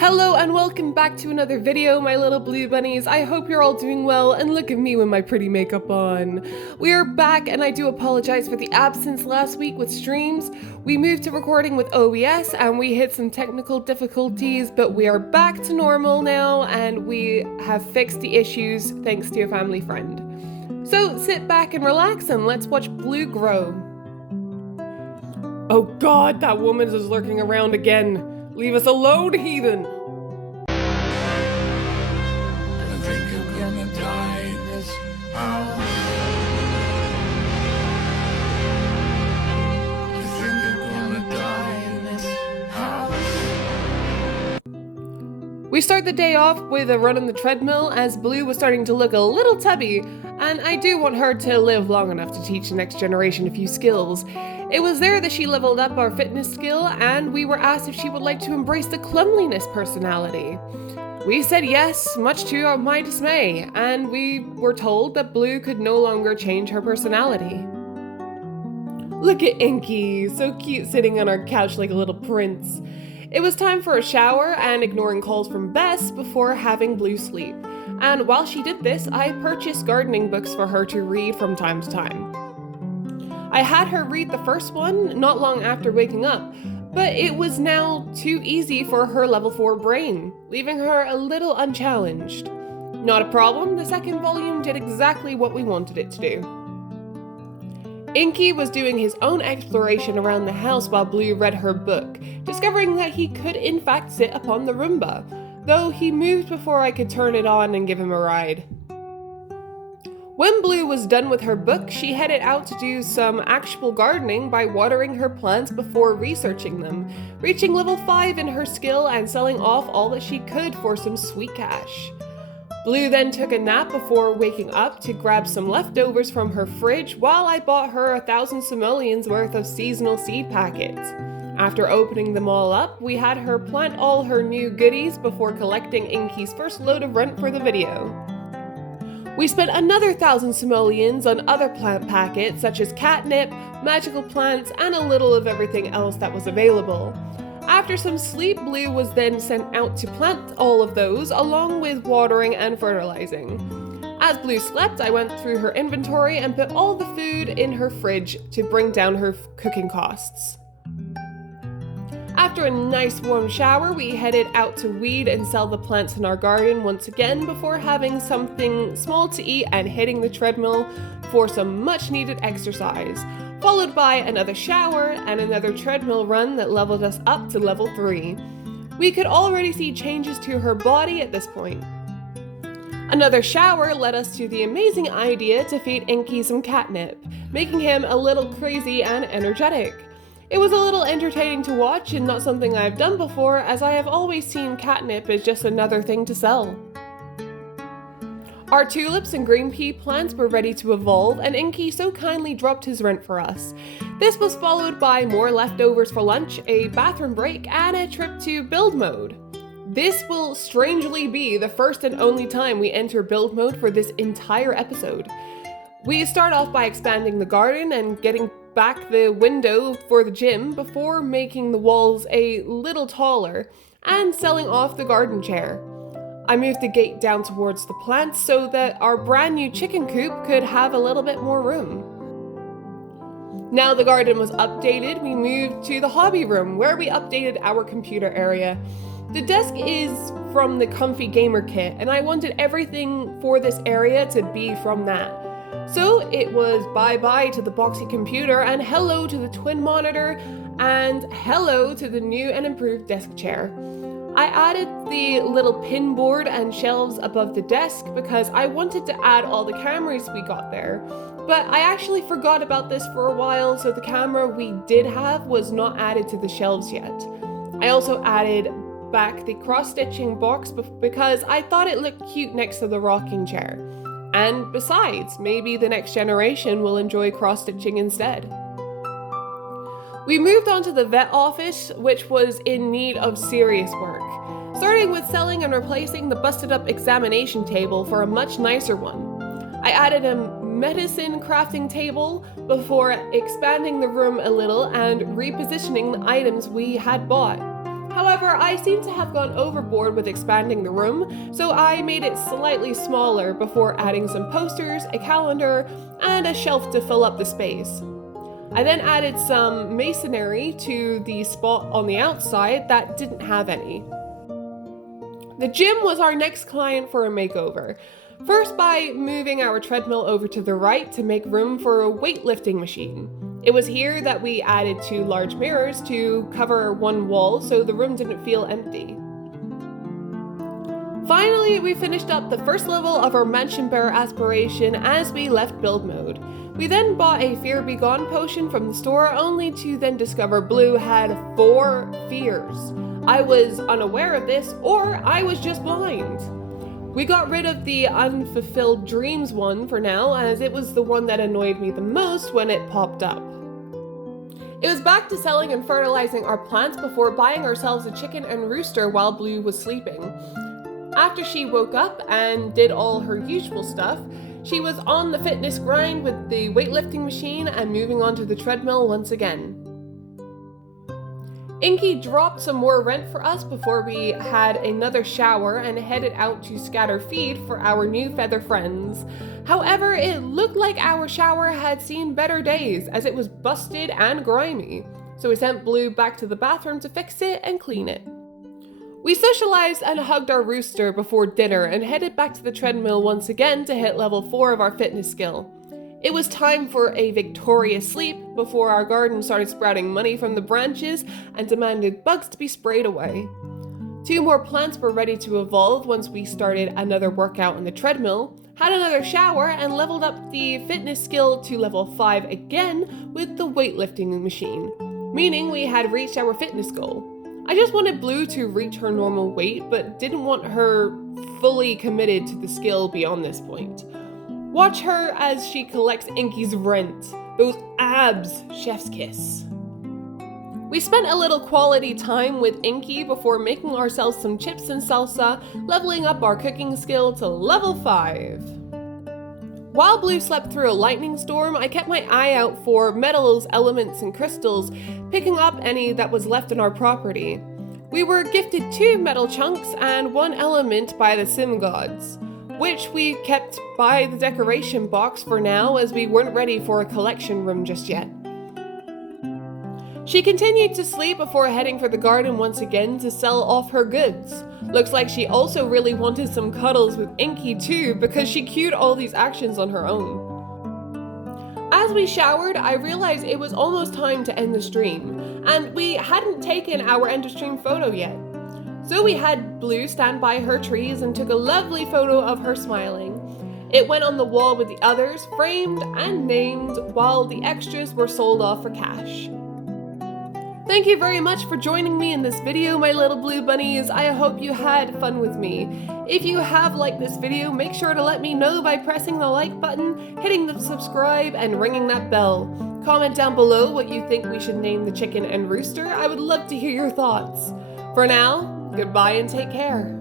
Hello and welcome back to another video, my little blue bunnies. I hope you're all doing well, and look at me with my pretty makeup on. We are back, and I do apologize for the absence last week with streams. We moved to recording with OBS and we hit some technical difficulties, but we are back to normal now and we have fixed the issues thanks to a family friend. So sit back and relax and let's watch Blue grow. Oh god, that woman is lurking around again. Leave us alone, heathen! I think I'm gonna die in this house. I think I'm gonna die in this house. We start the day off with a run on the treadmill as Blue was starting to look a little tubby, and I do want her to live long enough to teach the next generation a few skills. It was there that she leveled up our fitness skill, and we were asked if she would like to embrace the cleanliness personality. We said yes, much to my dismay, and we were told that Blue could no longer change her personality. Look at Inky, so cute sitting on our couch like a little prince. It was time for a shower and ignoring calls from Bess before having Blue sleep. And while she did this, I purchased gardening books for her to read from time to time. I had her read the first one not long after waking up, but it was now too easy for her level 4 brain, leaving her a little unchallenged. Not a problem, the second volume did exactly what we wanted it to do. Inky was doing his own exploration around the house while Blue read her book, discovering that he could in fact sit upon the Roomba, though he moved before I could turn it on and give him a ride. When Blue was done with her book, she headed out to do some actual gardening by watering her plants before researching them, reaching level 5 in her skill and selling off all that she could for some sweet cash. Blue then took a nap before waking up to grab some leftovers from her fridge while I bought her 1,000 simoleons worth of seasonal seed packets. After opening them all up, we had her plant all her new goodies before collecting Inky's first load of rent for the video. We spent another 1,000 simoleons on other plant packets such as catnip, magical plants, and a little of everything else that was available. After some sleep, Blue was then sent out to plant all of those along with watering and fertilizing. As Blue slept, I went through her inventory and put all the food in her fridge to bring down her cooking costs. After a nice warm shower, we headed out to weed and sell the plants in our garden once again before having something small to eat and hitting the treadmill for some much needed exercise, followed by another shower and another treadmill run that leveled us up to level 3. We could already see changes to her body at this point. Another shower led us to the amazing idea to feed Inky some catnip, making him a little crazy and energetic. It was a little entertaining to watch and not something I've done before, as I have always seen catnip as just another thing to sell. Our tulips and green pea plants were ready to evolve, and Inky so kindly dropped his rent for us. This was followed by more leftovers for lunch, a bathroom break, and a trip to build mode. This will strangely be the first and only time we enter build mode for this entire episode. We start off by expanding the garden and getting back the window for the gym before making the walls a little taller and selling off the garden chair. I moved the gate down towards the plants so that our brand new chicken coop could have a little bit more room. Now the garden was updated, we moved to the hobby room where we updated our computer area. The desk is from the Comfy Gamer kit, and I wanted everything for this area to be from that. So it was bye-bye to the boxy computer and hello to the twin monitor and hello to the new and improved desk chair. I added the little pin board and shelves above the desk because I wanted to add all the cameras we got there. But I actually forgot about this for a while, so the camera we did have was not added to the shelves yet. I also added back the cross-stitching box because I thought it looked cute next to the rocking chair. And besides, maybe the next generation will enjoy cross-stitching instead. We moved on to the vet office, which was in need of serious work, starting with selling and replacing the busted up examination table for a much nicer one. I added a medicine crafting table before expanding the room a little and repositioning the items we had bought. However, I seem to have gone overboard with expanding the room, so I made it slightly smaller before adding some posters, a calendar, and a shelf to fill up the space. I then added some masonry to the spot on the outside that didn't have any. The gym was our next client for a makeover. First by moving our treadmill over to the right to make room for a weightlifting machine. It was here that we added 2 large mirrors to cover one wall so the room didn't feel empty. Finally, we finished up the first level of our Mansion Bear aspiration as we left build mode. We then bought a Fear Be Gone potion from the store, only to then discover Blue had 4 fears. I was unaware of this, or I was just blind. We got rid of the Unfulfilled Dreams one for now, as it was the one that annoyed me the most when it popped up. It was back to selling and fertilizing our plants before buying ourselves a chicken and rooster while Blue was sleeping. After she woke up and did all her usual stuff, she was on the fitness grind with the weightlifting machine and moving onto the treadmill once again. Inky dropped some more rent for us before we had another shower and headed out to scatter feed for our new feather friends. However, it looked like our shower had seen better days as it was busted and grimy, so we sent Blue back to the bathroom to fix it and clean it. We socialized and hugged our rooster before dinner and headed back to the treadmill once again to hit level 4 of our fitness skill. It was time for a victorious sleep before our garden started sprouting money from the branches and demanded bugs to be sprayed away. 2 more plants were ready to evolve once we started another workout on the treadmill, had another shower, and leveled up the fitness skill to level 5 again with the weightlifting machine, meaning we had reached our fitness goal. I just wanted Blue to reach her normal weight, but didn't want her fully committed to the skill beyond this point. Watch her as she collects Inky's rent. Those abs, chef's kiss. We spent a little quality time with Inky before making ourselves some chips and salsa, leveling up our cooking skill to level 5. While Blue slept through a lightning storm, I kept my eye out for metals, elements, and crystals, picking up any that was left on our property. We were gifted 2 metal chunks and 1 element by the Sim Gods, which we kept by the decoration box for now as we weren't ready for a collection room just yet. She continued to sleep before heading for the garden once again to sell off her goods. Looks like she also really wanted some cuddles with Inky too, because she queued all these actions on her own. As we showered, I realized it was almost time to end the stream, and we hadn't taken our end of stream photo yet. So we had Blue stand by her trees and took a lovely photo of her smiling. It went on the wall with the others, framed and named, while the extras were sold off for cash. Thank you very much for joining me in this video, my little blue bunnies. I hope you had fun with me. If you have liked this video, make sure to let me know by pressing the like button, hitting the subscribe, and ringing that bell. Comment down below what you think we should name the chicken and rooster. I would love to hear your thoughts. For now, goodbye and take care.